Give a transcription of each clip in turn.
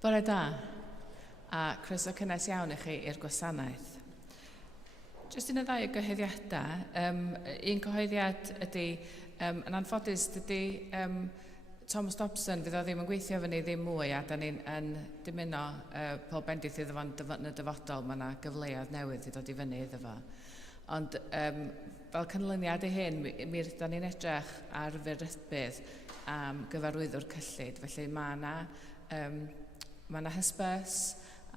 Bore da, a croeso cynnes iawn i chi i'r gwasanaeth. Jyst un o ddau o gyhoeddiadau. Un cyhoeddiad ydy, yn anffodus, dydy Thomas Dobson, fydd o ddim yn gweithio fyny ddim mwy, a da ni'n dymuno pob bendith iddo fo'n y dyfodol, mae yna gyfleoedd newydd i ddod i fyny iddo fo. Ond fel canlyniad i hyn, da ni'n edrych ar ferybydd am gyfarwyddwr cyllid. Felly mae yna hysbys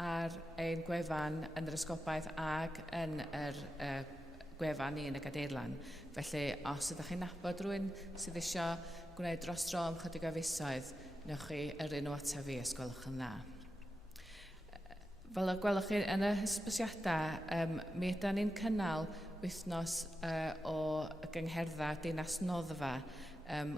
ar ein gwefan yn yr esgobaeth ag yn yr gwefan ni yn y Gadeirlan. Felly, os ydych chi'n nabod rhywun sydd eisiau gwneud dros dro am chydig o fisoedd, newch chi yrru nhw ata fi os gwelwch yn dda. Fel y gwelwch chi yn y hysbysiadau, mi ydyn ni'n cynnal wythnos o gyngherddau Dinas Noddfa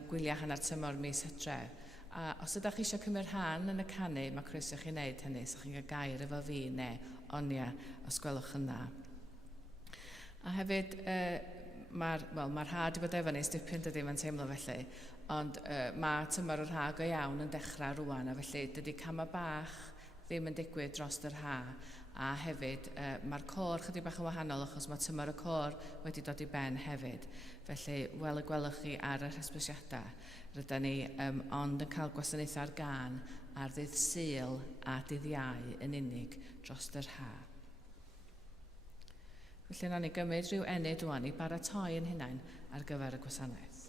gwyliau hanner tymor mis Hydref. A os ydych chi eisiau cymryd rhan yn y canu, mae croeso chi wneud hynny, so chi'n cael gair efo fi neu onia os gwelwch yn dda. A hefyd, mae'r ha wedi bod efo ni, stipyn dydy mae'n teimlo felly, ond mae tymor yr ha go iawn yn dechrau rwan, a felly dydy cama bach ddim yn digwydd dros yr ha. A hefyd, mae'r côr chydig bach yn wahanol, achos mae tymor y côr wedi dod i ben hefyd. Felly, wel y gwelwch chi ar yr hysbysiadau, rydyn ni ond yn cael gwasanaethau ar gân ar ddydd Sul a dydd Iau yn unig dros yr ha. Felly, yna ni gymryd rhyw enid rwan i baratoi yn hunain ar gyfer y gwasanaeth.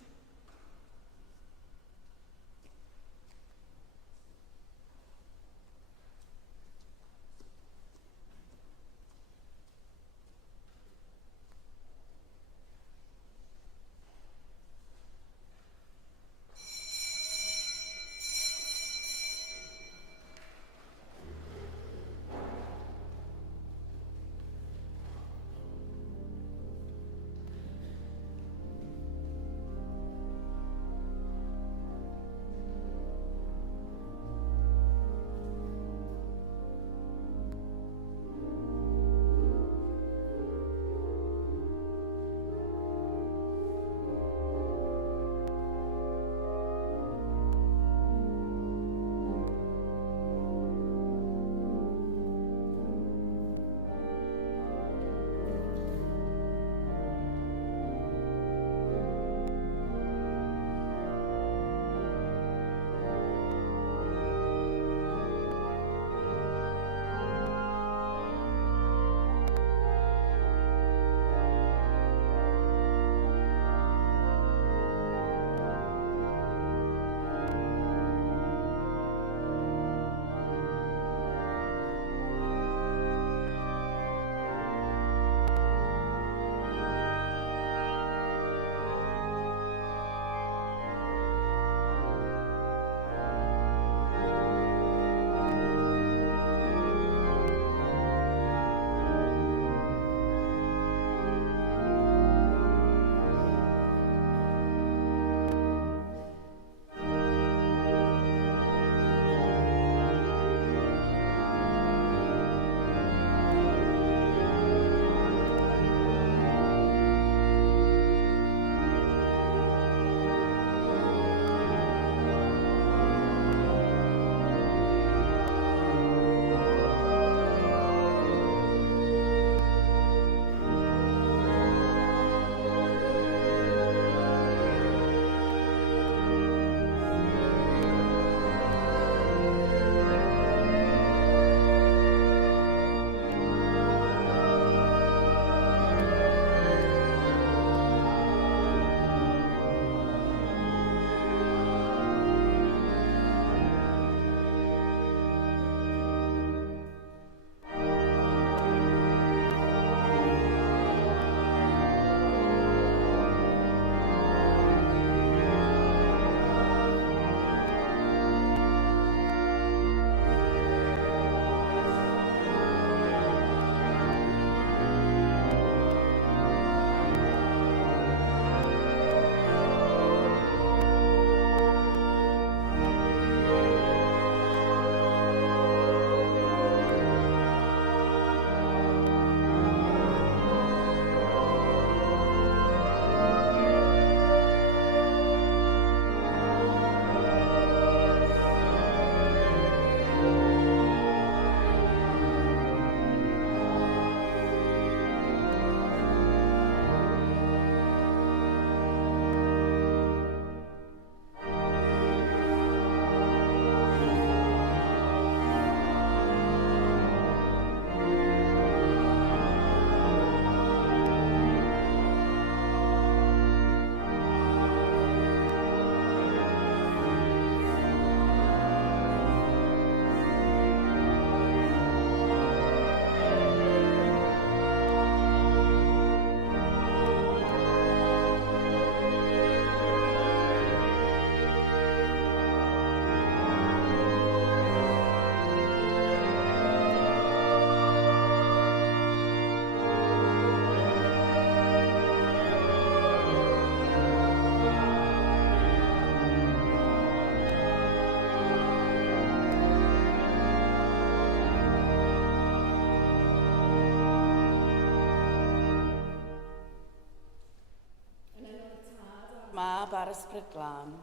a'r ysbryd glân.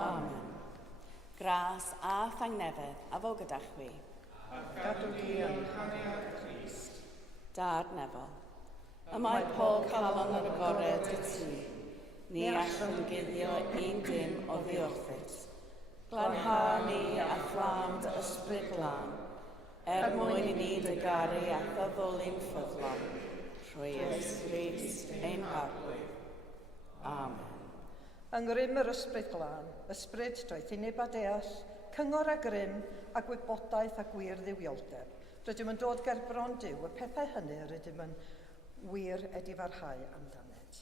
Amen. Gras a thangnefedd a fo gyda chwi. Gadw di yn haniad Crist. Dad Nefel, y mae pob calon yr agored y ti, ni allwn guddio un dim o ddiwrthus. Glanha ni a fflam dy ysbryd glân, mwyn i ni dygaru a ddoddolyn ffyddlon, trwy Crist ein harwydd. Amen. Yng ngrym yr ysbryd glân, ysbryd doeth unib a deall, cyngor a grym a gwybodaeth a gwir ddiwioldeb. Rydym yn dod ger bron Duw, y pethau hynny rydym yn wir edifarhau amdanynt.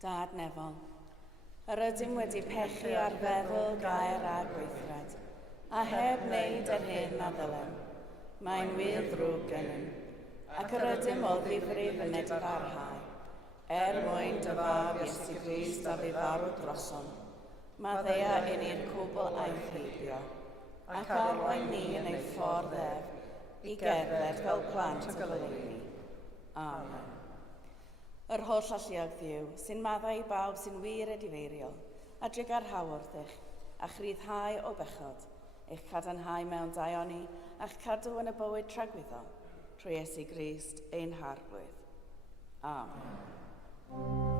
Dad Nefel, yr ydym wedi pechu ar feddwl, gair a gweithred, a heb wneud yr hyn a ddylem. Mae'n wir ddrwg gennym, ac yr ydym o ddifrif yn edifarhau, mwyn dy fab Iesu Grist a fi farw drosom. Mae ddeia yn i'r cwbl a'i chleibio, ac arwain ni yn ei ffordd i gerdded fel plant y goleuni. Amen. Yr holl alluog Dduw, sy'n maddau i bawb sy'n wir edifeiriol, a drig ar hawrthych, a chryddhau o bechod, eich cadarnhau mewn daioni, a'ch cadw yn y bywyd tragwyddol, trwy Iesu Grist ein harglwydd. Amen.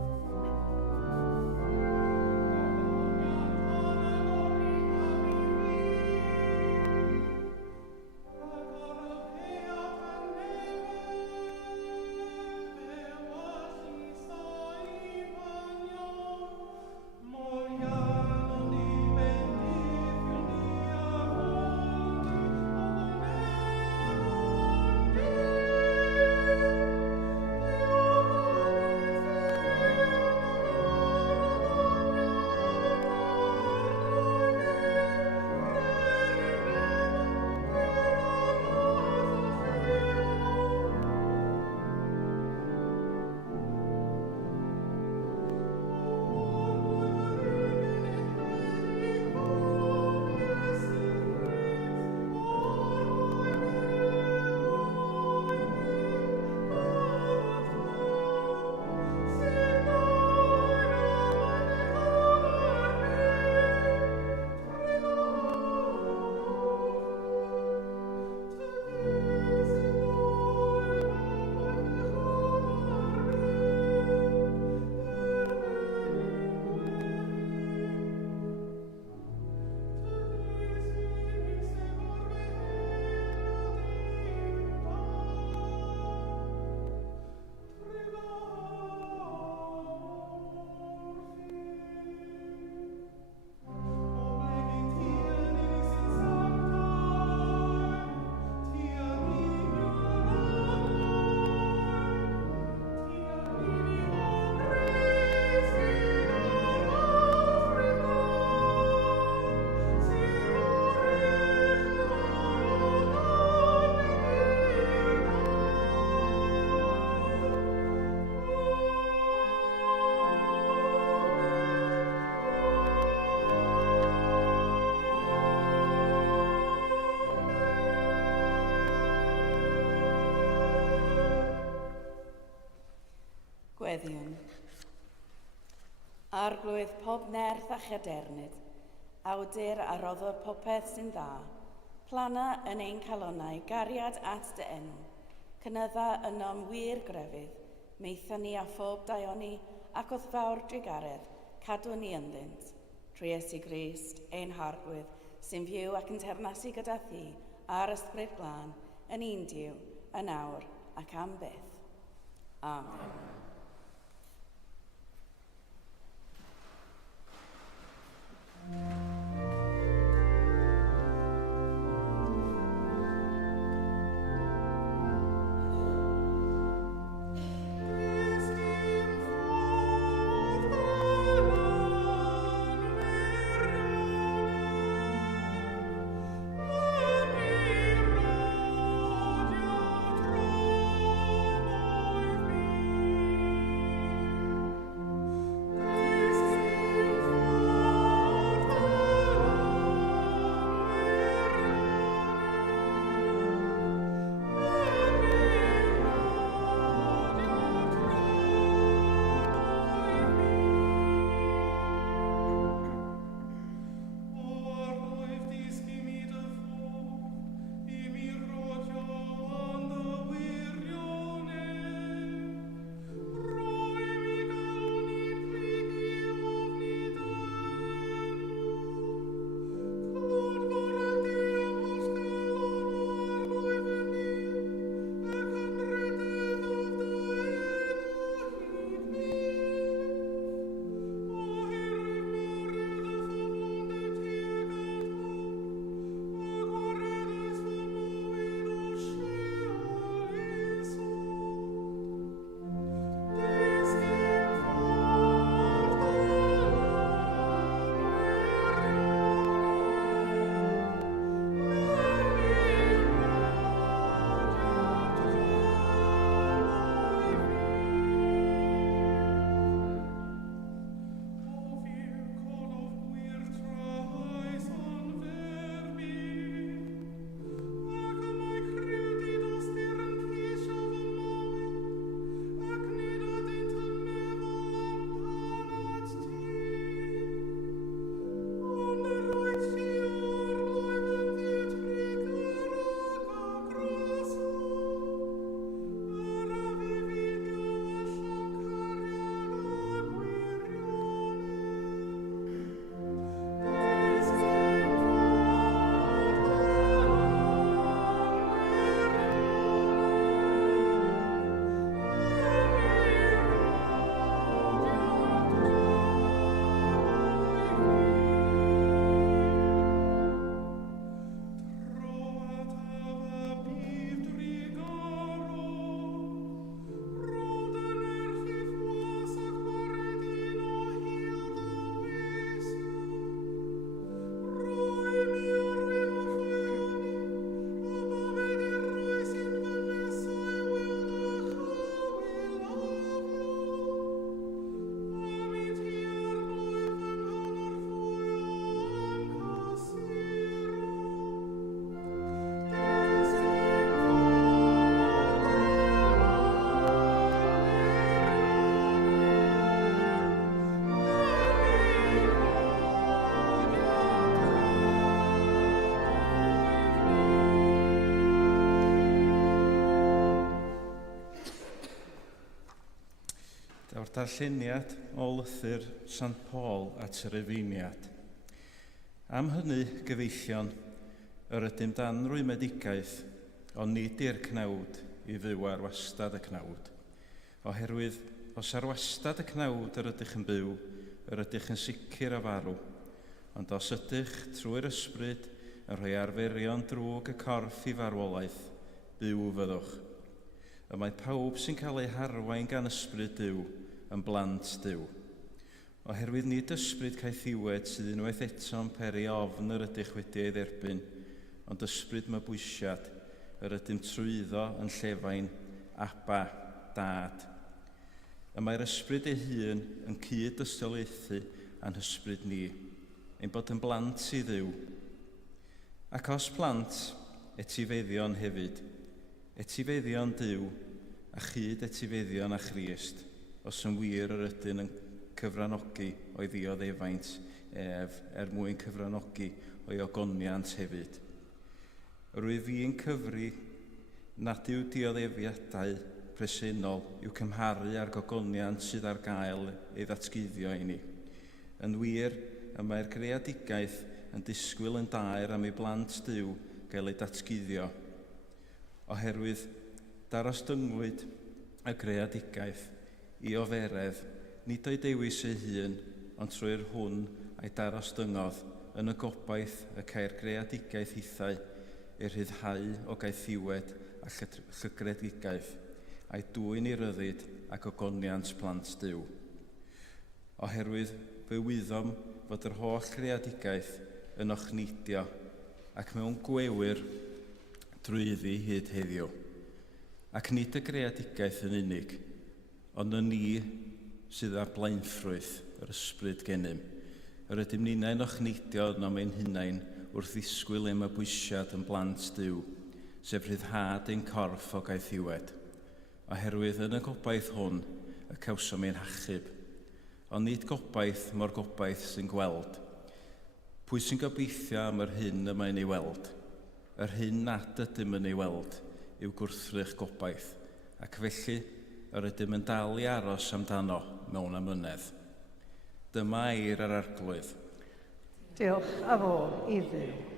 Nodweddion. Arglwydd pob nerth a chadernid, awdur a roddwr popeth sy'n dda, plana yn ein calonnau gariad at dy enw, cynydda ynom wir grefydd, meitha ni a phob daioni ac wrth fawr drigaredd, cadw ni ynddynt, trwy Iesu Grist, ein harglwydd, sy'n fyw ac yn ternasu gyda thi a'r ysbryd glân, yn un Duw, yn awr ac am byth. Amen. Daw'r darlleniad o lythyr Sant Paul at yr Efeiniad. Am hynny, gyfeillion, yr ydym dan rwymedigaidd, ond nid i'r cnawd i fyw ar wastad y cnawd. Oherwydd, os ar wastad y cnawd yr ydych yn byw, yr ydych yn sicr a farw. Ond os ydych trwy'r ysbryd yn rhoi arferion drwg y corff i farwolaeth, byw fyddwch. Y mae pawb sy'n cael ei harwain gan ysbryd Duw yn blant Duw. Oherwydd nid ysbryd caethiwed sydd unwaith eto'n peri ofn yr ydych wedi ei dderbyn, ond ysbryd mabwysiad yr ydym trwyddo yn llefain Abba, Dad. Y mae'r ysbryd ei hun yn cyd ystolaethu a'n hysbryd ni, ein bod yn blant i Dduw. Ac os plant, etifeddion hefyd, etifeddion Duw, a chyd etifeddion a Christ. os yn wir yr ydyn yn cyfranogi o'i ddioddefaint ef mwyn cyfranogi o'i ogoniant hefyd. Rwyf fi'n cyfri nad yw dioddefiadau presennol i'w cymharu â'r gogoniant sydd ar gael ei ddatguddio i ni. Yn wir, y mae'r greadigaeth yn disgwyl yn daer am ei blant Duw gael ei datguddio. Oherwydd, darostyngwyd y greadigaeth i oferedd, nid o'i dewis ei hun, ond trwy'r hwn a'i darostyngodd yn y gobaith y cair greadigaeth hithau i'r rhyddhau o gaethiwed a llygreadigaeth, a'i dwyn i ryddid ac ogoniant plant Duw. Oherwydd fe wyddom fod yr holl greadigaeth yn ochneidio ac mewn gwewyr drwyddi hyd heddiw. Ac nid y greadigaeth yn unig, ond yn ni sydd â blaenffrwydd yr ysbryd gennym. Yr ydym ni'n ochneidio yno mewn hunain wrth ddisgwyl am y bwysiad yn blant Duw, sef rhyddhad ein corff o gaethiwed. Oherwydd yn y gobaith hwn y cawsom ein hachub, ond nid gobaith mor gobaith sy'n gweld. Pwy sy'n gobeithio am yr hyn y mae'n ei weld? Yr hyn nad ydym yn ei weld yw gwrthrych gobaith, ac felly yr ydym yn dal i aros amdano mewn amynedd. Dyma eir yr arglwydd. Diolch a fo i Dduw.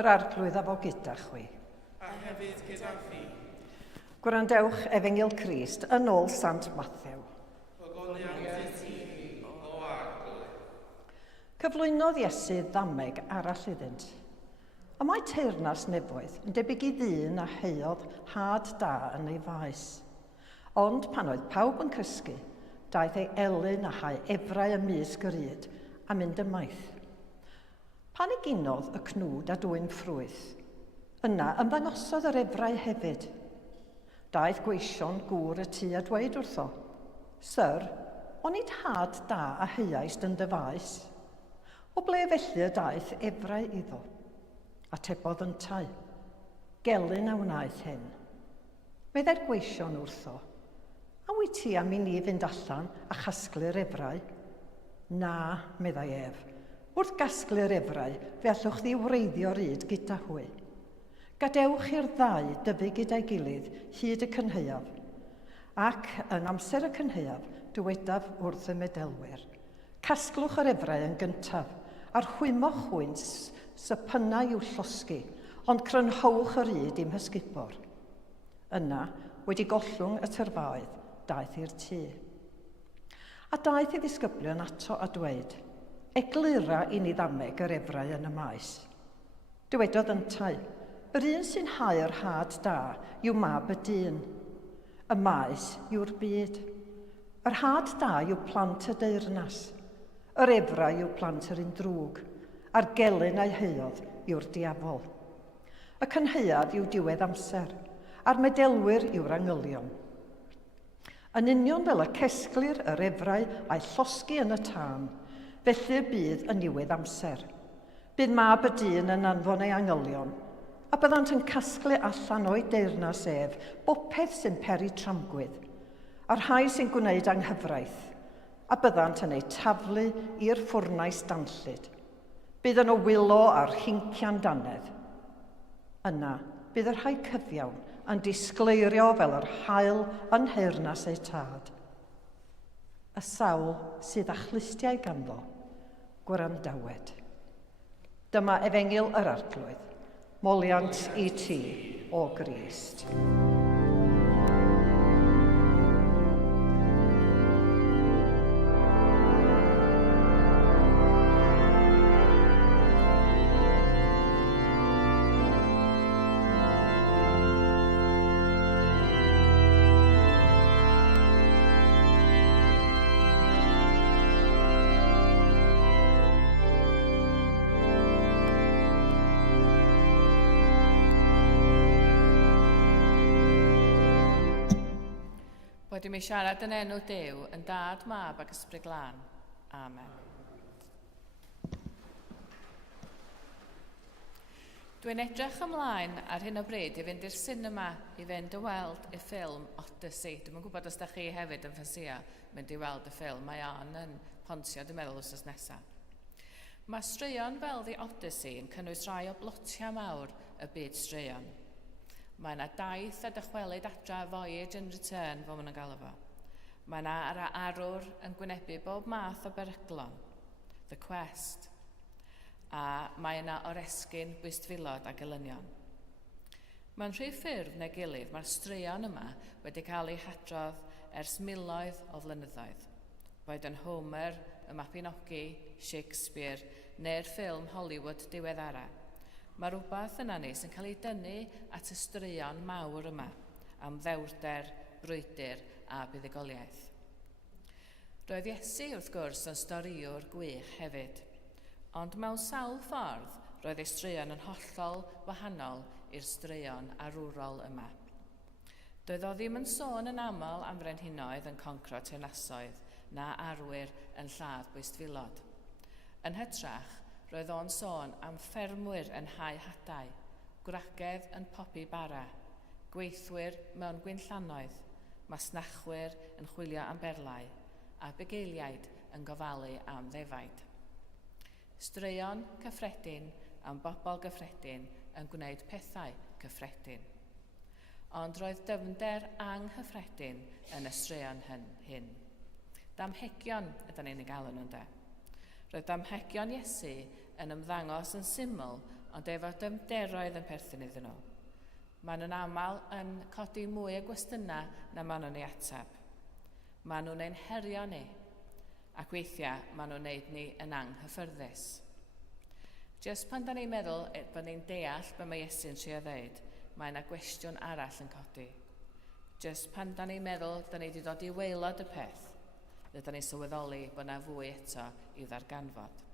Yr arglwydd a fo gyda chwi. A hefyd gyda fi. Gwrandewch Efengyl Crist yn ôl Sant Mathew. Ogoniant i ti o arglwydd. Cyflwynodd Iesu ddameg arall iddynt. Y mae teyrnas nefoedd yn debyg i ddyn a heodd had da yn ei faes. Ond pan oedd pawb yn cysgu, daeth ei elyn a hau efrau ymysg yr yd a mynd ymaith. Pan eginodd y cnwd a dwyn ffrwyth, yna ymddangosodd yr efrau hefyd. Daeth gweision gŵr y tŷ a dweud wrtho, Syr, ond nid had da a hyaist yn dy faes. O ble felly y daeth efrau iddo? Atebodd yntau, gelyn a wnaeth hyn. Meddai'r gweision wrtho, a wyt ti am i ni fynd allan a chasglu'r efrau? Na, meddai ef. Wrth gasglu'r efrau, fe allwch ddi wreiddio'r yd gyda hwy. Gadewch i'r ddau dyfu gyda'i gilydd hyd y cynheuaf. Ac yn amser y cynheuaf, dywedaf wrth y medelwyr. Casglwch yr efrau yn gyntaf, a'r hwymoch hwynt sypynau i'w llosgu, ond crynhowch yr yd i'm hysgubor. Yna, wedi gollwng y tyrfaoedd, daeth i'r tŷ. A daeth i ddisgyblion ato a dweud, Eglura i ni ddameg yr efrau yn y maes. Dywedodd yntau, yr un sy'n hau'r had da yw mab y dyn. Y maes yw'r byd. Yr had da yw plant y deyrnas. Yr efrau yw plant yr un drwg. A'r gelyn a'i heodd yw'r diafol. Y cynheuad yw diwedd amser. A'r medelwyr yw'r angylion. Yn union fel y cesglir yr efrau a'i llosgu yn y tân, felly y bydd yn niwedd amser. Bydd mab y dyn yn anfon ei angylion, a byddant yn casglu allan o'i deyrnas ef bopeth sy'n peri tramgwydd, a'r rhai sy'n gwneud anghyfraith, a byddant yn ei taflu i'r ffwrnais danllyd. Bydd yn o wylo a'r hincian danedd. Yna, bydd yr rhai cyfiawn yn disgleirio fel yr haul yn heyrnas eu tad. Y sawl sydd â chlustiau ganddo, gwrandawed. Dyma efengil yr arglwydd, moliant i ti o Grist. Bod i mi siarad yn enw Duw, yn dad, mab ac ysbryd glân. Amen. Dwi'n edrych ymlaen ar hyn o bryd i fynd i'r sinema i fynd y weld y ffilm Odyssey. Dwi'n gwybod os da chi hefyd yn ffansïo mynd i weld y ffilm. Mae o'n yn Pontio, dwi'n meddwl, wrth nesaf. Mae straeon fel The Odyssey yn cynnwys rai o blotiau mawr y byd straeon. Mae yna daith a dychwelyd adra Voyage and Return, fel maen nhw'n galw fo. Mae yna arwr yn gwynebu bob math o beryglon, The Quest, a mae yna oresgyn bwystfilod a gelynion. Mae'n rhy ffurf neu gilydd, mae'r straeon yma wedi cael eu hadrodd ers miloedd o flynyddoedd. Boed yn Homer, y Mabinogi, Shakespeare, neu'r ffilm Hollywood diweddara. Mae rhywbeth yna ni sy'n cael ei dynnu at y straeon mawr yma, am ddewrder, brwydr a buddugoliaeth. Roedd Iesu wrth gwrs yn storiwr gwych hefyd, ond mewn sawl ffordd roedd ei straeon yn hollol wahanol i'r straeon arwrol yma. Doedd o ddim yn sôn yn aml am frenhinoedd yn concro teyrnasoedd na arwyr yn lladd bwystfilod. Yn hytrach, roedd o'n sôn am ffermwyr yn hau hadau, gwragedd yn popi bara, gweithwyr mewn gwynllanoedd, masnachwyr yn chwilio am berlau, a bugeiliaid yn gofalu am ddefaid. Straeon cyffredin am bobl gyffredin yn gwneud pethau cyffredin. Ond roedd dyfnder anghyffredin yn y straeon hyn. Damhegion ydyn ni'n ei galw nhw'n de. Roedd damhegion Iesu yn ymddangos yn syml, ond efo dymderoedd yn perthyn iddyn nhw. Maen nhw'n aml yn codi mwy o gwestiynau na maen nhw'n ei atab. Maen nhw'n ein herio ni, ac weithiau maen nhw'n neud ni yn anghyffyrddus. Jyst pan da ni'n meddwl bod ni'n deall be mae Iesu'n trio ddeud, mae yna gwestiwn arall yn codi. Jyst pan da ni'n meddwl da ni wedi dod i waelod y peth, rydyn ni'n sylweddoli bod yna fwy eto i'w ddarganfod.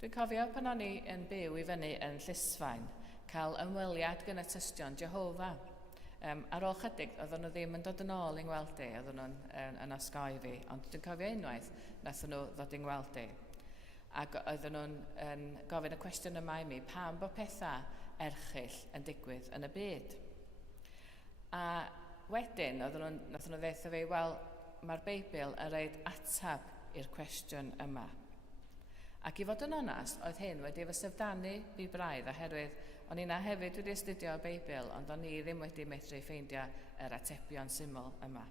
Dwi'n cofio pan o'n i yn byw i fyny yn Llysfaen, cael ymweliad gyda tystion Jehova. Ar ôl chydig, oedden nhw ddim yn dod yn ôl i'n ngweld i, oedden nhw'n yn osgoi fi, ond dwi'n cofio unwaith, nathon nhw ddod i'n ngweld i. Ac oedden nhw'n gofyn y cwestiwn yma i mi, pam bod pethau erchyll yn digwydd yn y byd? A wedyn, nathon nhw ddeutha fi, wel, mae'r Beibl yn rhaid atab i'r cwestiwn yma. Ac i fod yn onast, oedd hyn wedi fy syfdanu fi braidd oherwydd o'n i na hefyd wedi astudio y Beibl, ond o'n i ddim wedi medru ffeindio yr atebion syml yma.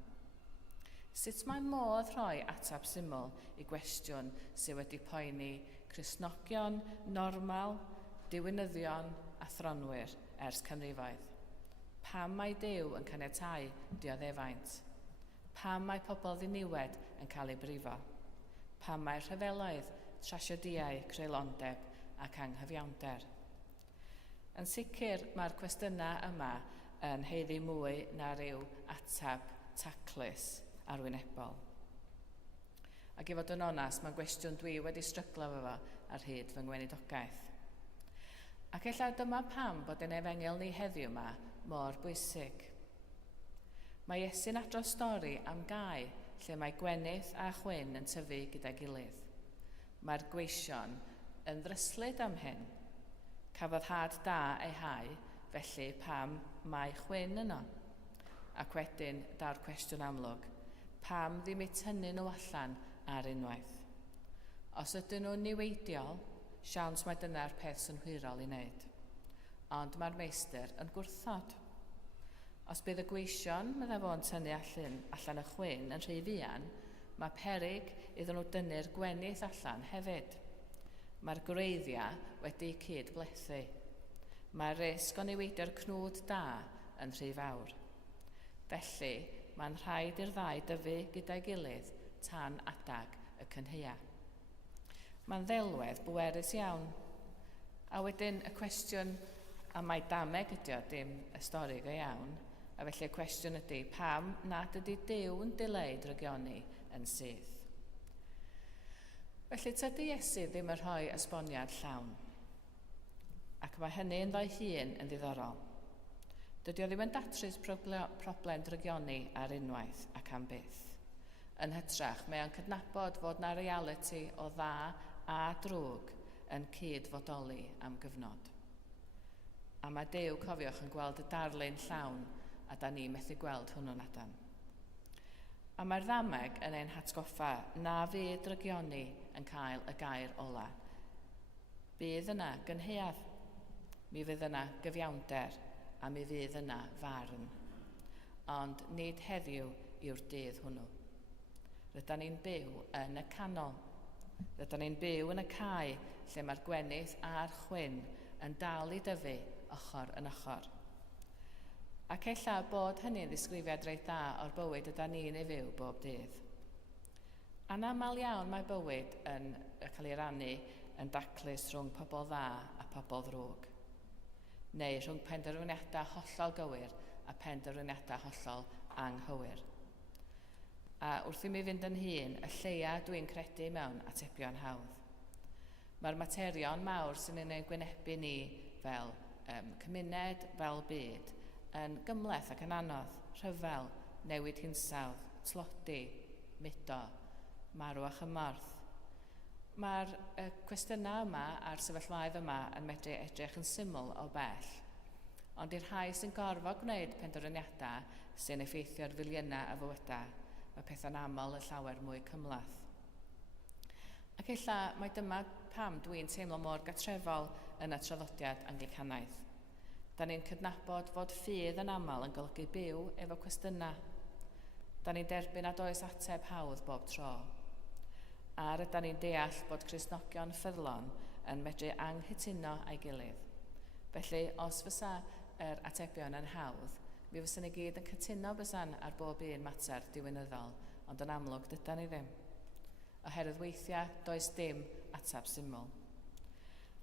Sut mae modd rhoi atab syml i gwestiwn sydd wedi poeni Cristnogion, normal, diwinyddion a thronwyr ers canrifoedd? Pam mae Duw yn caniatáu dioddefaint? Pam mae pobl ddiniwed yn cael ei brifo? Pam mae rhyfeloedd, trasiediau, creulondeb ac anghyfiawnder? Yn sicr, mae'r cwestiynau yma yn heiddi mwy na ryw atab taclus arwynebol. Ac i fod yn onast, mae'n gwestiwn dwi wedi stryglo efo ar hyd fy ngweinidogaeth. Ac ella dyma pam bod yn efengel ni heddiw yma mor bwysig. Mae Iesu'n adrodd stori am Gai, lle mae gwenith a chwyn yn tyfu gyda'i gilydd. Mae'r gweision yn ddryslyd am hyn. Cafodd had da ei hau, felly pam mae chwyn yno? Ac wedyn, daw'r cwestiwn amlwg, pam ddim eu tynnu nhw allan ar unwaith? Os ydyn nhw'n niweidiol, siawns mae dyna'r peth synhwyrol i wneud. ond mae'r meistr yn gwrthod. Os bydd y gweision, medda fo'n tynnu allan y chwyn yn rhy fuan, mae peryg iddyn nhw dynnu'r gwenith allan hefyd. Mae'r gwreiddiau wedi cydblethu. Mae'r risg o newidio'r cnwd da yn rhy fawr. Felly, mae'n rhaid i'r ddau dyfu gyda'i gilydd tan adag y cynheia. Mae'n ddelwedd bwerus iawn. A wedyn y cwestiwn, a mae dameg ydy o, dim y stori go iawn, a felly y cwestiwn ydy pam nad ydy Duw yn dileu drygioni yn syth. Felly tydy Iesu ddim yn rhoi esboniad llawn. Ac mae hynny yn ddoi hun yn ddiddorol. Dydy o ddim yn datrys problem drygioni ar unwaith ac am byth. Yn hytrach, mae o'n cydnabod fod na reality o dda a drwg yn cydfodoli am gyfnod. A mae Duw, cofiwch, yn gweld y darlun llawn a da ni methu gweld hwnnw nadan. A mae'r ddameg yn ein hatgoffa na fydd drygioni yn cael y gair ola. Bydd yna gynheuadd, mi fydd yna gyfiawnder a mi fydd yna farn. Ond nid heddiw yw'r dydd hwnnw. Rydyn ni'n byw yn y canol. Rydyn ni'n byw yn y cae lle mae'r gwenith a'r chwyn yn dal i dyfu ochr yn ochr. Ac ella bod hynny'n ddisgrifiad reit dda o'r bywyd ydyn ni'n ei fyw bob dydd. Anamal iawn mae bywyd yn cael ei rannu yn daclus rhwng pobl dda a pobl ddrwg. Neu rhwng penderfyniadau hollol gywir a penderfyniadau hollol anghywir. A wrth i mi fynd yn hun, y lleia dwi'n credu mewn atebion hawdd. Mae'r materion mawr sy'n ein gwynebu ni fel cymuned, fel byd, yn gymleth ac yn anodd, rhyfel, newid hinsawdd, tlodi, mudo, marw a chymorth. Mae'r cwestiynau yma a'r sefyllfaoedd yma yn medru edrych yn syml o bell, ond i'r rhai sy'n gorfod gwneud penderfyniadau sy'n effeithio'r filiynau a fywydau, mae pethau'n aml y llawer mwy cymlath. Ac ella mae dyma pam dwi'n teimlo mor gatrefol yn y traddodiad Anglicanaidd. Da ni'n cydnabod fod ffydd yn aml yn golygu byw efo cwestiynau. Da ni'n derbyn nad oes ateb hawdd bob tro. A rydyn ni'n deall bod Cristnogion ffyddlon yn medru anghytuno a'i gilydd. Felly, os fysa yr atebion yn hawdd, mi fysa ni gyd yn cytuno bysan ar bob un mater diwynyddol, ond yn amlwg dydan ni ddim. Oherwydd weithiau does dim atab syml.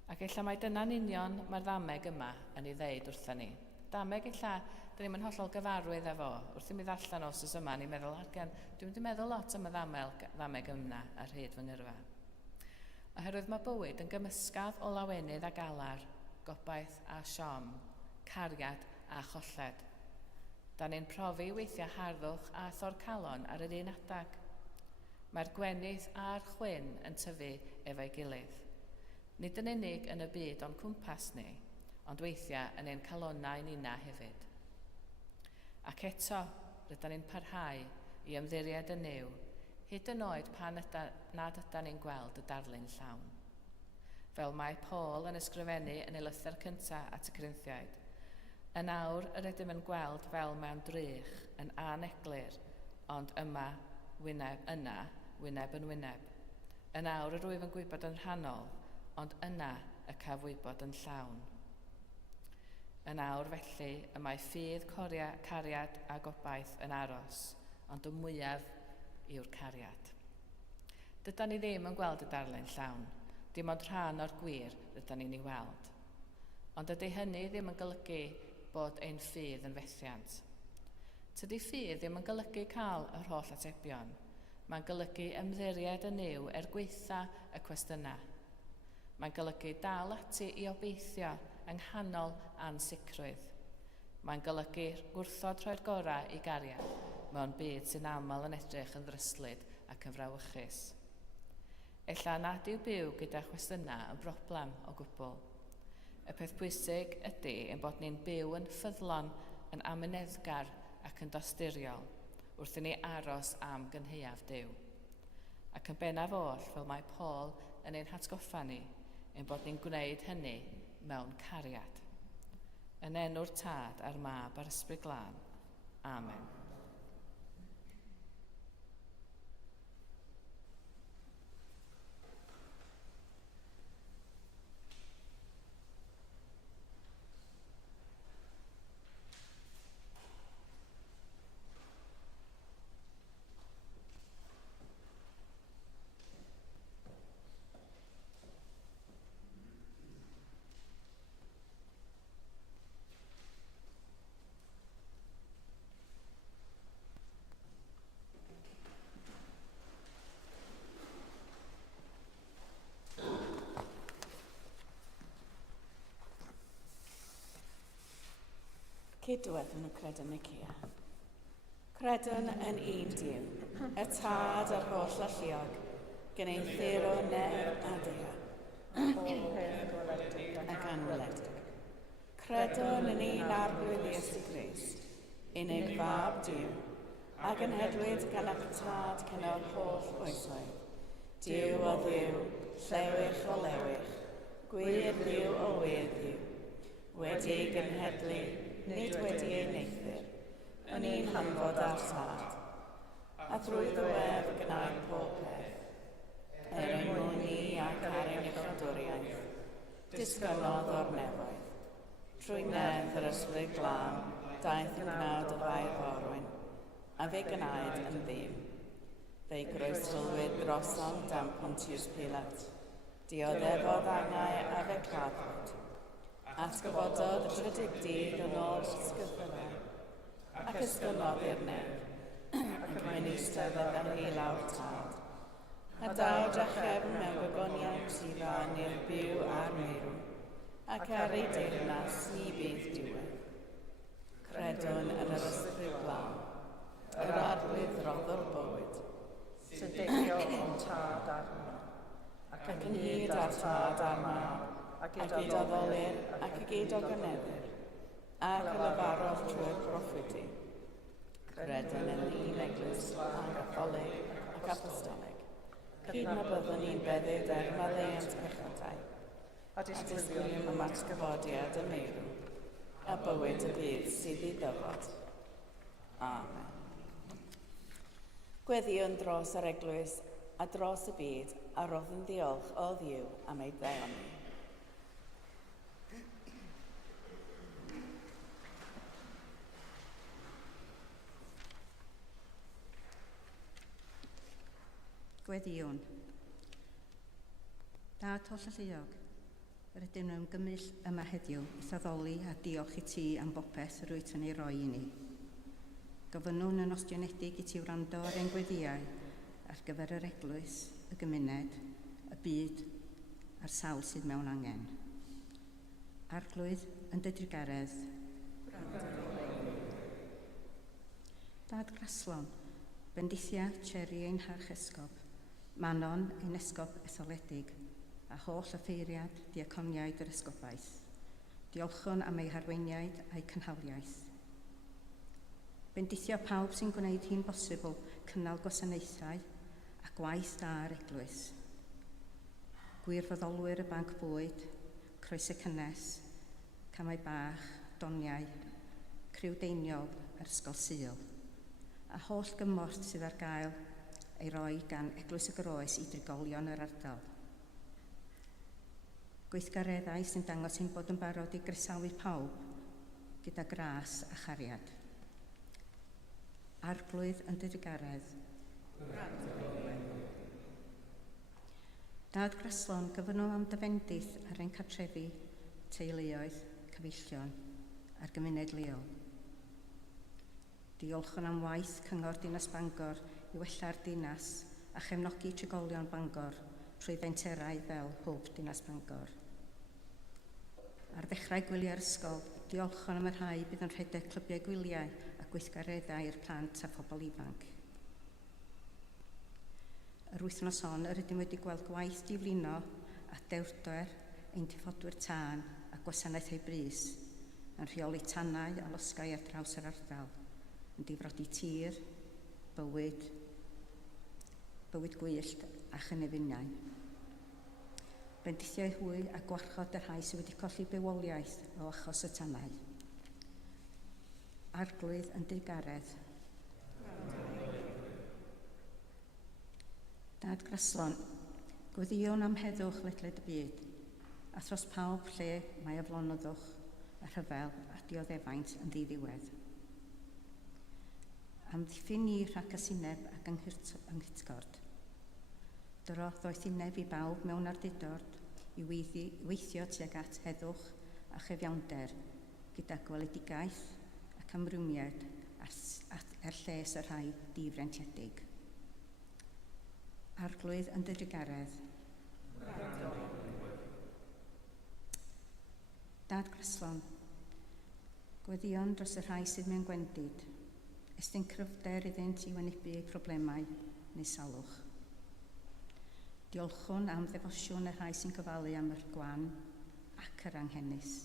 Ac ella mai dyna'n union mae'r ddameg yma yn ei ddeud wrthyn ni. Dameg ella, dyn ni'n hollol gyfarwydd efo. Wrth i mi ddarllen os yma, ni'n meddwl argan, dwi'n wedi meddwl lot am y ddameg yma ar hyd fy ngyrfa. Oherwydd mae bywyd yn gymysgaf o lawenydd a galar, gobaith a siom, cariad a cholled. Da ni'n profi weithiau harddwch a thorcalon ar yr un adag. Mae'r gwenith a'r chwyn yn tyfu efo'i gilydd. Nid yn unig yn y byd o'n cwmpas ni, ond weithiau yn ein calonnau nina hefyd. Ac eto, rydyn ni'n parhau i ymddiried yn new, hyd yn oed pan nad ydyn ni'n gweld y darlun llawn. Fel mae Paul yn ysgrifennu yn ei lythyr cyntaf at y Corinthiaid, yn awr yr ydym yn gweld fel mewn drych, yn aneglur, ond yna, wyneb yn wyneb. Yn awr yr wyf yn gwybod yn rhannol, ond yna y cafwybod yn llawn. Yn awr felly y mae ffydd cariad a gobaith yn aros, ond y mwyaf yw'r cariad. Dydan ni ddim yn gweld y darlun llawn, dim ond rhan o'r gwir rydyn ni'n ei weld. Ond ydy hynny ddim yn golygu bod ein ffydd yn fethiant. Tydy ffydd ddim yn golygu cael yr holl atebion, mae'n golygu ymddiried yn new gweitha y cwestiynau. Mae'n golygu dal ati i obeithio yng nghanol ansicrwydd. Mae'n golygu gwrthod rhoi'r gorau i gariad mewn byd sy'n aml yn edrych yn ddryslyd ac yn frawychus. Ella nad yw byw gyda chwestiynau yn broblem o gwbl. Y peth pwysig ydy ein bod ni'n byw yn ffyddlon, yn amyneddgar ac yn dosturiol, wrth i ni aros am gynheuaf Duw. Ac yn bennaf oll, fel mae Paul yn ein hatgoffa ni, ein bod ni'n gwneud hynny mewn cariad. Yn enw'r Tad a'r Mab a'r Ysbryd Glân. Amen. Cydwedd yn y credyn y cia. Credyn yn un Duw, y Tad a'r holl alluog, gyneithir o neb a dea, ac anweledig. Credyn yn un arglwydd Iesu Grist, unig fab Duw, ac yn hedwyd gan ac Tad cyn o'r holl oesoedd. Duw o Dduw, llewych o lewych, gwir Dduw o wir Dduw, wedi'i gynhedlu, nid wedi ei neithir, yn un hanfod ar Tad, a drwy ddwef gynnau pob peth, ein mwyn ni ac ar ein uchodwriaeth, disgynodd o'r nefoedd. Trwy nedd yr Ysbryd Glân, daeth yn gnawd y fair forwyn, a fe gynaed yn ddim. Fe'i groesulwyd drosom dan Pontius Pilat, dioddefodd angau a fe claddwyd. Atgyfododd y trydydd dydd yn ôl sgyfyla, ac ysgynodd i'r nef, ac mae'n eistedd ddyn hi lawr Tad. A daw drachefn mewn gogoniant sydd yn i'r byw a'r meirw, ac ar ei deyrnas ni bydd diwedd. Credwn yn yr Ysbryd Glân, yr arwydd roddwr bywyd, sy'n deithio o'n Tad a'r Mab, ac yn hyd ar Tad a'r Mab, ac i doddolir ac i gyd o gynefyr, ac y lefarodd trwy'r proffwydi. Credyn yn un eglwys a Gatholig ac Apostolig, cyd na byddwn ni'n beddydd er maddeuant pechadau, a disgwyliwn am atgyfodiad y meirw, a bywyd y bydd sydd i ddyfod. Amen. Gweddiwn dros yr eglwys a dros y byd, a roedd yn ddiolch o Dduw am ei ddewni. Gweddiwn. Dad holl alluog, rydym nhw'n gymell yma heddiw i saddoli a diolch i ti am bopeth yr wyt yn ei roi i ni. Gofynnwn yn ostianedig i ti wrando ar ein gweddiau ar gyfer yr eglwys, y gymuned, y byd a'r sawl sydd mewn angen. Arglwydd yn dy dirgaredd. Dad Graslon, bendithia Cherry ein harch esgob, Manon ein esgob etholedig, a holl offeiriad diaconiaid yr esgobaeth. Diolchwn am ei harweiniaid a'i cynhaliaeth. Bendithio pawb sy'n gwneud hi'n bosibl cynnal gwasanaethau a gwaith da ar eglwys. Gwirfoddolwyr y banc bwyd, croeso cynnes, camau bach, doniau, criw deiniol yr ysgol Sul, a holl gymorth sydd ar gael ei roi gan Eglwys y Groes i drigolion yr ardal. Gweithgareddau sy'n dangos ein bod yn barod i gresawu pawb gyda gras a chariad. Arglwydd yn dy digaredd. Dad Graslon, gyfynnw am dyfendith ar ein cartrefi, teuluoedd, cyfeillion a'r gymuned leol. Diolchwn am waith Cyngor Dinas Bangor i wella'r dinas a chefnogi trigolion Bangor trwy fenterau fel Hwb Dinas Bangor. Ar ddechrau gwylio'r ysgol, diolchwn am y rhai bydd yn rhedeg clybiau gwyliau a gweithgareddau i'r plant a phobl ifanc. Yr wythnos hon, rydym wedi gweld gwaith diflino a dewrder ein diffodwyr tân a gwasanaethau brys yn rheoli tannau a losgau ar draws yr ardal, yn difrodi tir, bywyd gwyllt a chynefiniau. Bendithiau hwy a gwarchod y rhai sydd wedi colli bywoliaeth o achos y tannau. Arglwydd yn digaredd. Dad Graslon, gwyddion am heddwch ledled y byd, a thros pawb lle mae aflonyddwch y rhyfel a dioddefaint yn ddiddiwedd. Amddiffyn ni rhag ysineb ac ynghytgord. Dyro ddoethineb i bawb mewn ardudord i weithio tuag at heddwch a chefiawnder gyda gweledigaeth ac amrwmiad ar lles y rhai difreintiedig. Arglwydd yn digaredd. Dad Graslon, gweddion dros y rhai sydd mewn gwendid, estyn cryfder iddynt i wynebu eu problemau neu salwch. Diolchwn am ddefosiwn y rhai sy'n gofalu am yr gwan ac yr anghennus.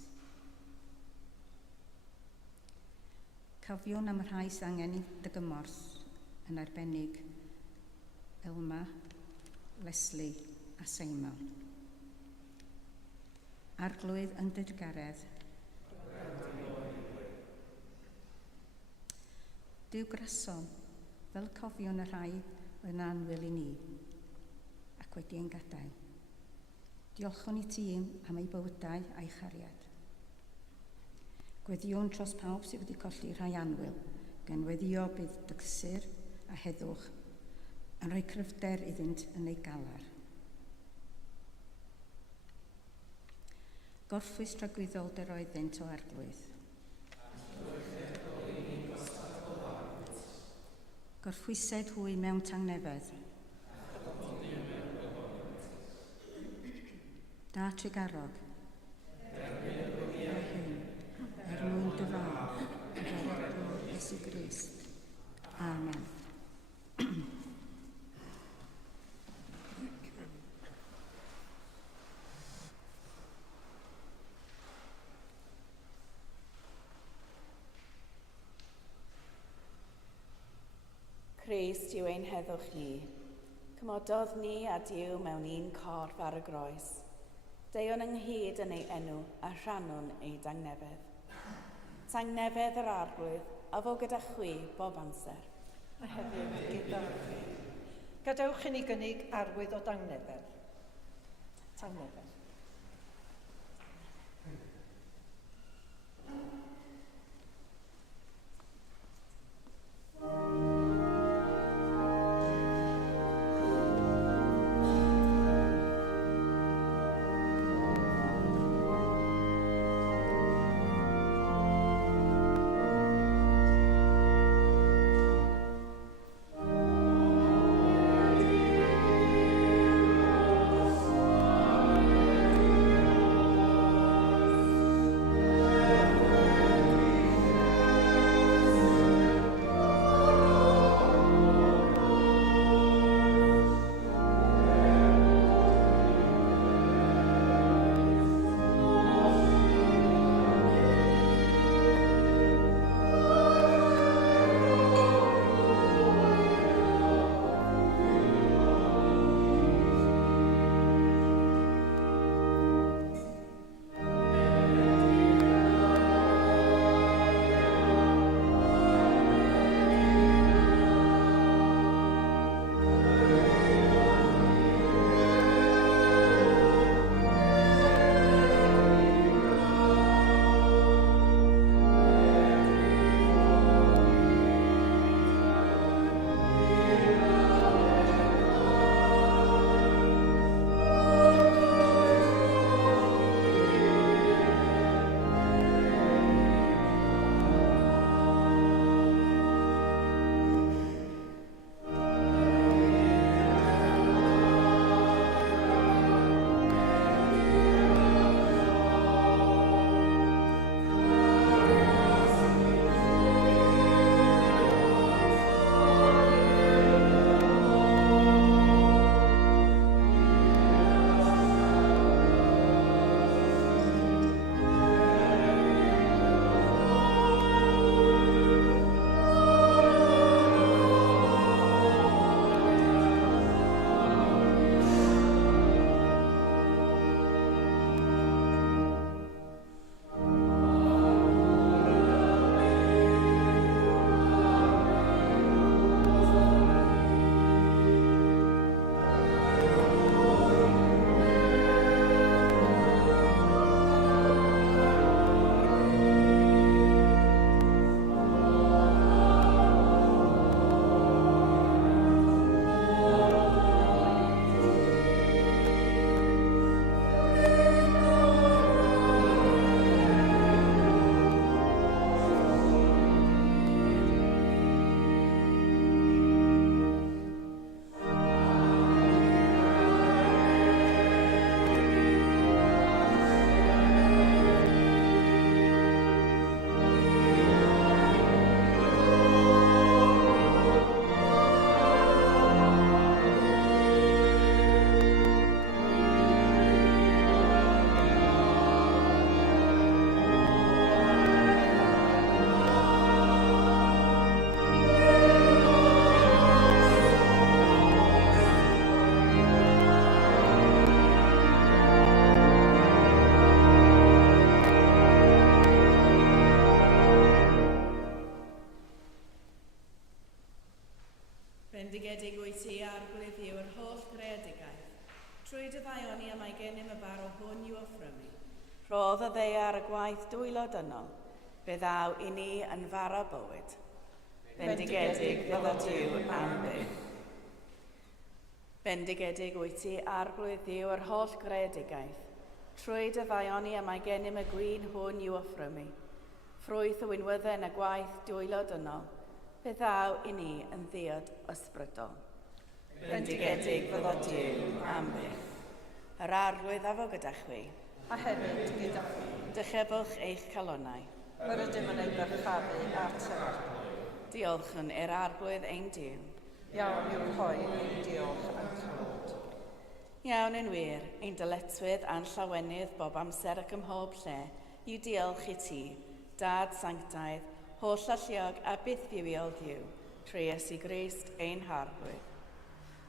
Cofiwn am y rhai sydd angen i dygymorth yn arbennig Elma, Leslie a Seimon. Arglwydd yn digaredd. Dyw Grason, fel cofiwn y rhai yn anwyl i ni ac wedi ein gadael. Diolchwn i tîm am ei bywydau a'i chariad. Gweddiwn dros pawb sydd wedi colli rhai anwyl, gan weddio bydd dygsur a heddwch yn rhoi cryfder iddynt yn ei galar. Gorffwys tragwyddoldeb oeddynt o arglwydd. Gorffwysed hwy mewn tangnefedd. Da Tregarog. Mwyn dyfawr, gyfer Iesu Grist. Amen. Crist yw ein heddwch ni. Cymododd ni a Duw mewn un corff ar y groes. Deion ynghyd yn ei enw a rhannwn ei dangnefedd. Tangnefedd yr arglwydd, a fo gyda chwi bob amser. A hefyd gyda chi. Gadewch i ni gynnig arwydd o dangnefedd. Tangnefedd. Bendigedig wyt ti arglwydd yw'r holl greadigaeth, trwy dy ddaioni am ei gennym y bar o hwn i'w offrymu. Roedd y ddeiar y gwaith dwylo dynol, fe ddaw i ni yn fara bywyd. Bendigedig fydda Duw am byth. Bendigedig wyt ti arglwydd yw'r holl greadigaeth, trwy dy ddaioni am ei gennym y gwyn hwn i'w offrymu. Ffrwyth y wynwydden y gwaith dwylo dynol, fe ddaw i ni yn ddiod ysbrydol. Bendigedig fydda Duw am byth. Yr arglwydd afo gyda chwi. A hefyd gyda chi. Dychebwch eich calonnau. Yr ydym yn ei berchafu at yr arglwydd. Diolchyn i'r arglwydd ein Duw. Iawn yw'r rhoi ein diolch yn clod. Iawn yn wir, ein dyletswydd a'n llawenydd bob amser ac ym mhob lle, yw diolch i ti, Dad Sanctaidd, holl alluog a byth fywiol Dduw, trwy Iesu Grist ein harglwydd.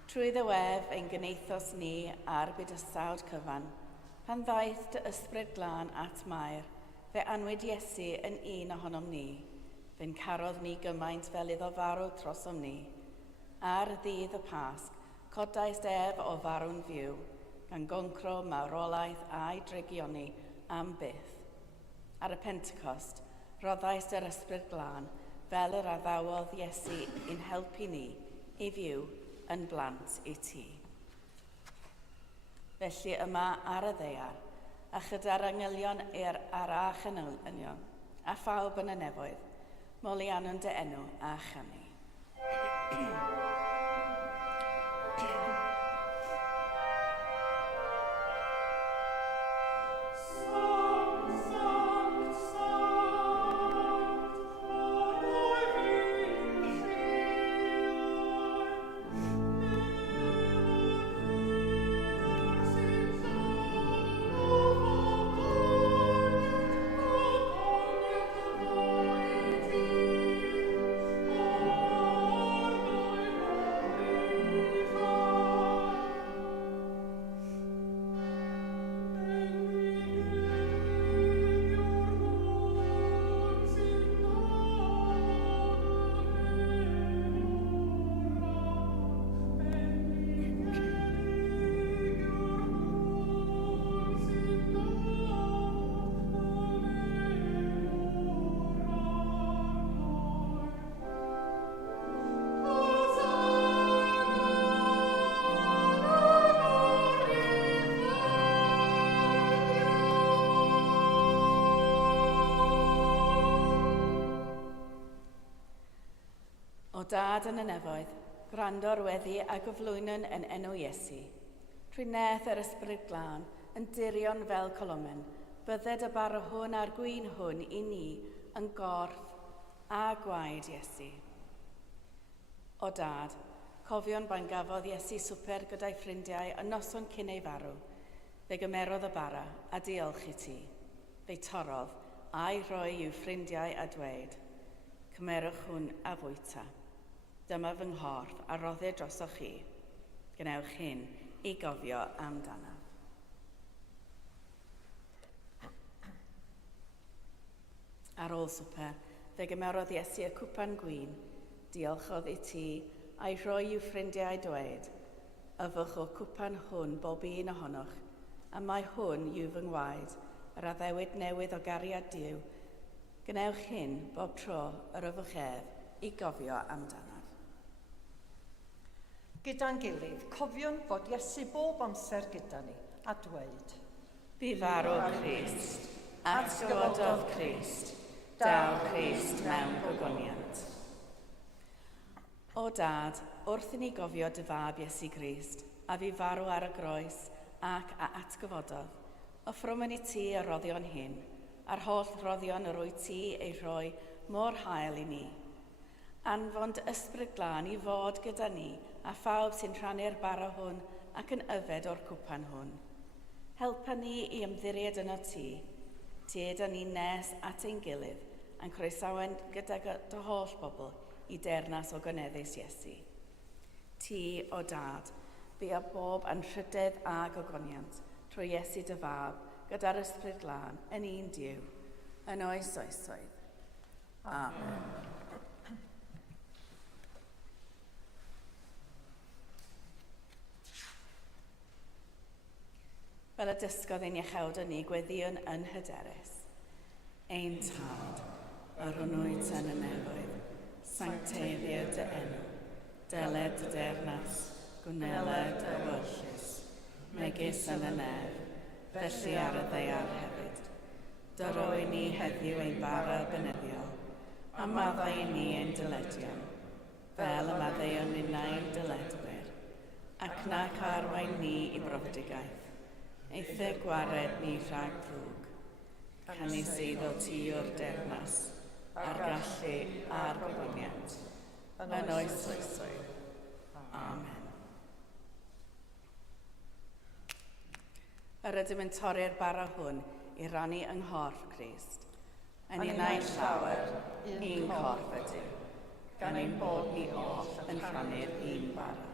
Trwy ddywef ein gneithos ni ar bydysawd cyfan, pan ddaeth dy ysbryd glân at Mair, fe anwyd Iesu yn un ohonom ni, fe'n carodd ni gymaint fel iddo farw trosom ni. Ar ddydd y Pasg, codais ef o farw'n fyw, gan goncro marwolaeth a'i dregioni am byth. Ar y Pentecost, roddais yr ysbryd glân fel yr addawodd Iesu i'n helpu ni i fyw yn blant i ti. Felly yma ar y ddeiar, a chyda'r angylion ar a chanylion, a phawb yn y nefoedd, molianwn dy enw a chanu. O Dad yn y nefoedd, gwrando'r weddi a gyflwynon yn enw Iesu. Trwy neth yr ysbryd glân yn dirion fel colomen, bydded y bar o hwn a'r gwyn hwn i ni yn gorff a gwaed Iesu. O Dad, cofion ba'n gafodd Iesu swper gyda'i ffrindiau y noson cyn ei farw. Fe gymerodd y bara a diolch i ti. Fe torodd a'i rhoi i'w ffrindiau a dweud, cymerwch hwn a fwyta. Dyma fy nghorff a roddir drosoch chi. Gwnewch hyn i gofio amdano. Ar ôl swper, fe gymerodd Iesu y cwpan gwyn, diolchodd i ti a'i rhoi i'w ffrindiau dweud, yfwch o cwpan hwn bob un ohonoch, a mae hwn yw fy ngwaed, yr addewid newydd o gariad Duw. Gwnewch hyn bob tro yr yfwch ef i gofio amdano. Gyda'n gilydd, cofiwn fod Iesu bob amser gyda ni a dweud, Bu farw Crist, atgyfododd Crist, daw Crist mewn gogoniant. O Dad, wrth i ni gofio dy fab Iesu Grist, a fu farw ar y groes ac a atgyfododd, offrwm i ti y roddion hyn, a'r holl roddion yr wyt ti ei rhoi mor hael i ni. Anfon dy ysbryd glân i fod gyda ni a phawb sy'n rhannu'r bara hwn ac yn yfed o'r cwpan hwn. Helpa ni i ymddiried yno ti, ti eda ni nes at ein gilydd, a'n croesawen gyda dy holl bobl i dernas o gyneddus Iesu. Ti, o Dad, bu a bob anrhydedd a gogoniant trwy Iesu dy fab gyda'r ysbryd glân yn un Duw, yn oes oesoedd. Amen. fel y dysgodd ein iechawd ni gweddion yn hyderus. Ein tad, ar hwnnwyd yn y nefoedd, sancteiddiodd dy enw, deled dy dernas, gwneled y wyllus, megis yn y nef, felly ar y ddeiar hefyd. Dyro i ni heddiw ein bara beneddiol, a maddau i ni ein dyledion, fel y maddeuon minnau'n dyledwyr, ac nac arwain ni i brofdigaeth, eithaf gwared ni rhag drwg, cynnig seiddo ti o'r dernas, a'r gallu a'r gwyniad, yn oes oesoedd. Amen. Yr ydym yn torri'r bara hwn i rannu yng nghorff Crist, yn un ein llawer, un corff ydym, gan ein bod ni oll yn rhannu'r un bara.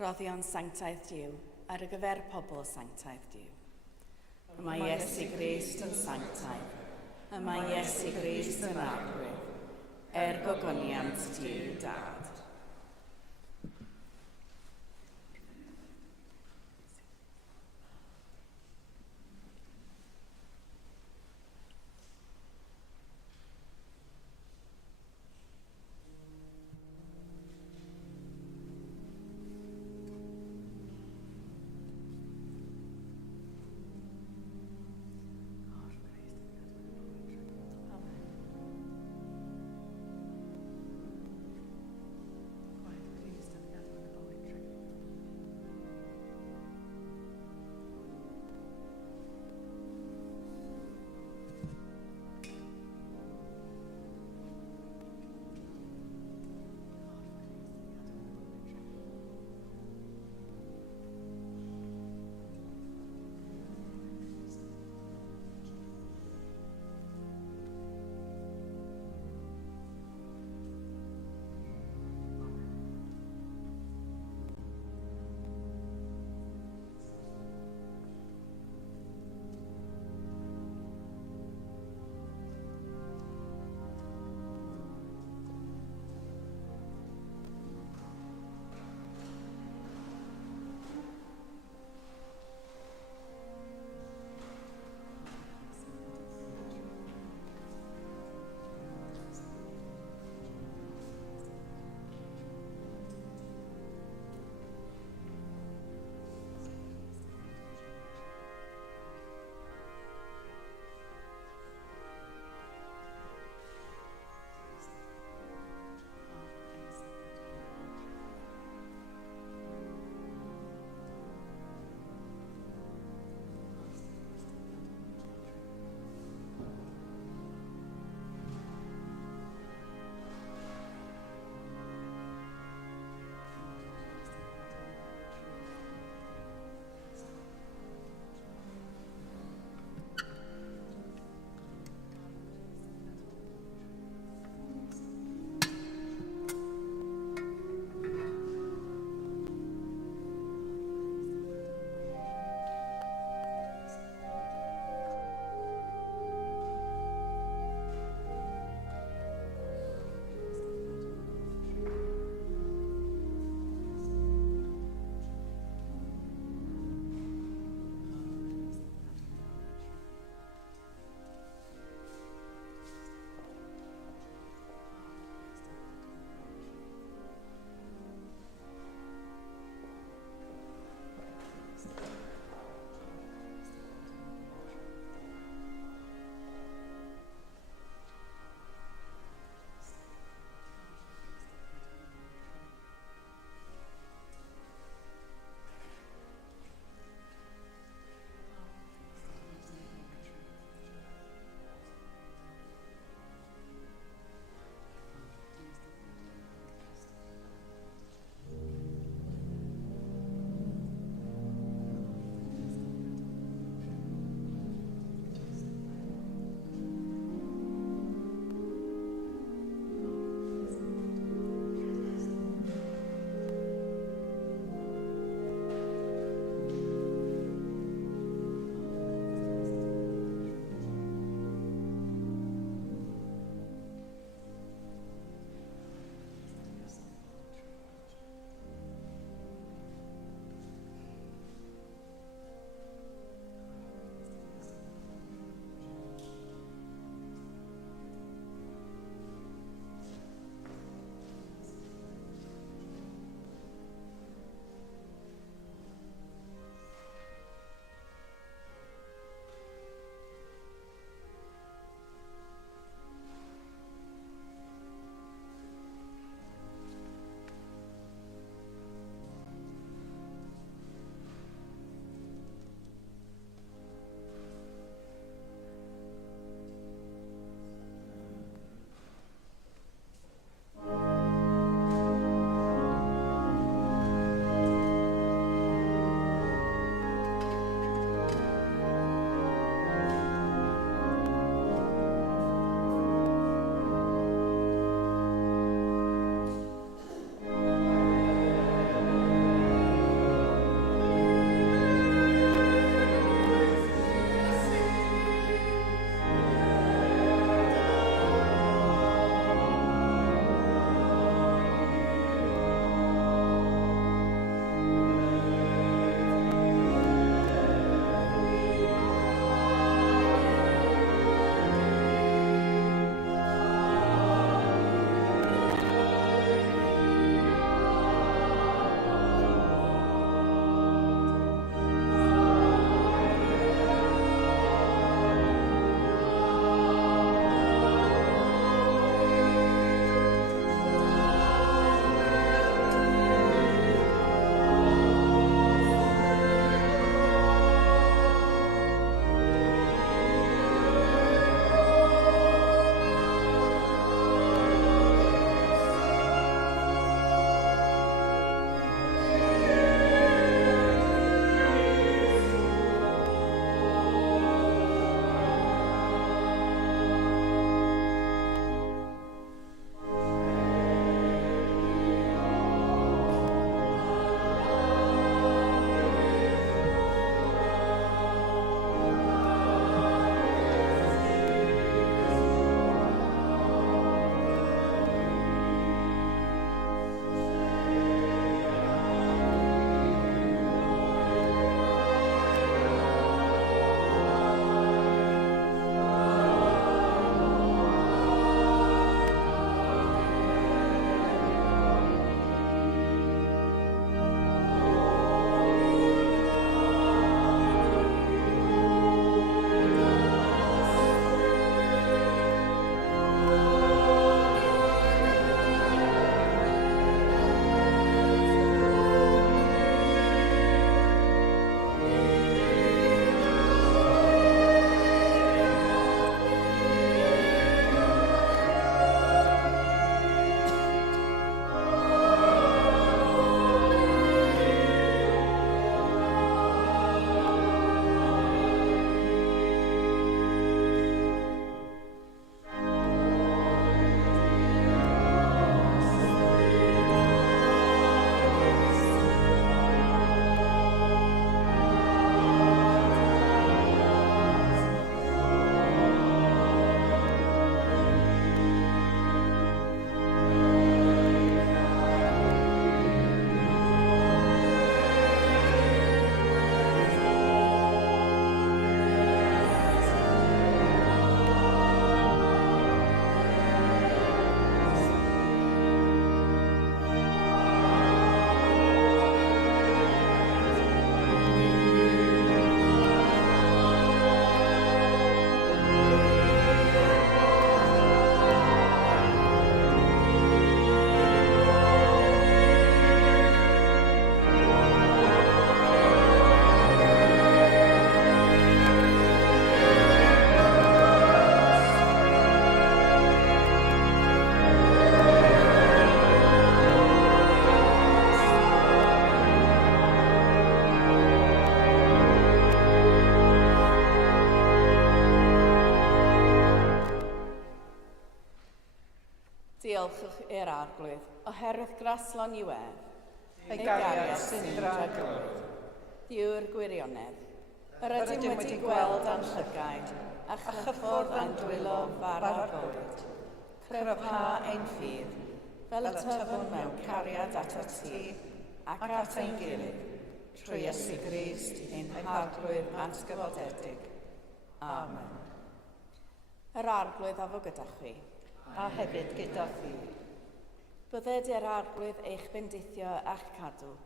Roddion sanctaeth Duw ar y gyfer pobl sanctaeth Duw. Y mae Iesu Grist yn sanctaeth, y mae Iesu Grist yn arwydd, gogoniant Duw dad. Diolchwch i'r arglwydd, oherwydd graslon i wedd. Ei gariad sy'n dragwydd. Diw'r gwirionedd. Yr ydym wedi gweld a'n llygaid, a chyffordd a'n dwylo far ar bywyd. Cryfha ein ffydd, fel y tyfwn mewn cariad at y ti, ac at ein gilydd, trwy Iesu Grist, ein arglwydd antgyfodedig. Amen. Yr arglwydd afo gyda chi. A hefyd gyda fi. Bydded i'r arglwydd eich bendithio a'ch cadw.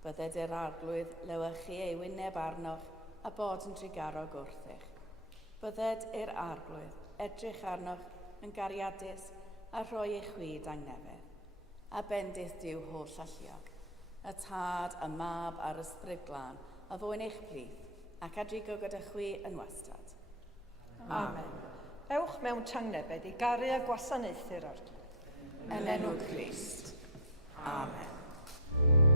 Bydded i'r arglwydd lewych chi ei wyneb arnoch a bod yn trigarog wrthych. Bydded i'r arglwydd edrych arnoch yn gariadus a rhoi eich chwyd angnefedd. A bendith Duw holl alluog, y tad, y mab a'r ysbryd glân, a fwyn eich plith, ac adrigo gyda chwi yn wastad. Amen. Ewch mewn tangnefedd i garu a gwasanaethu'r arglwydd. Yn enw Crist. Amen.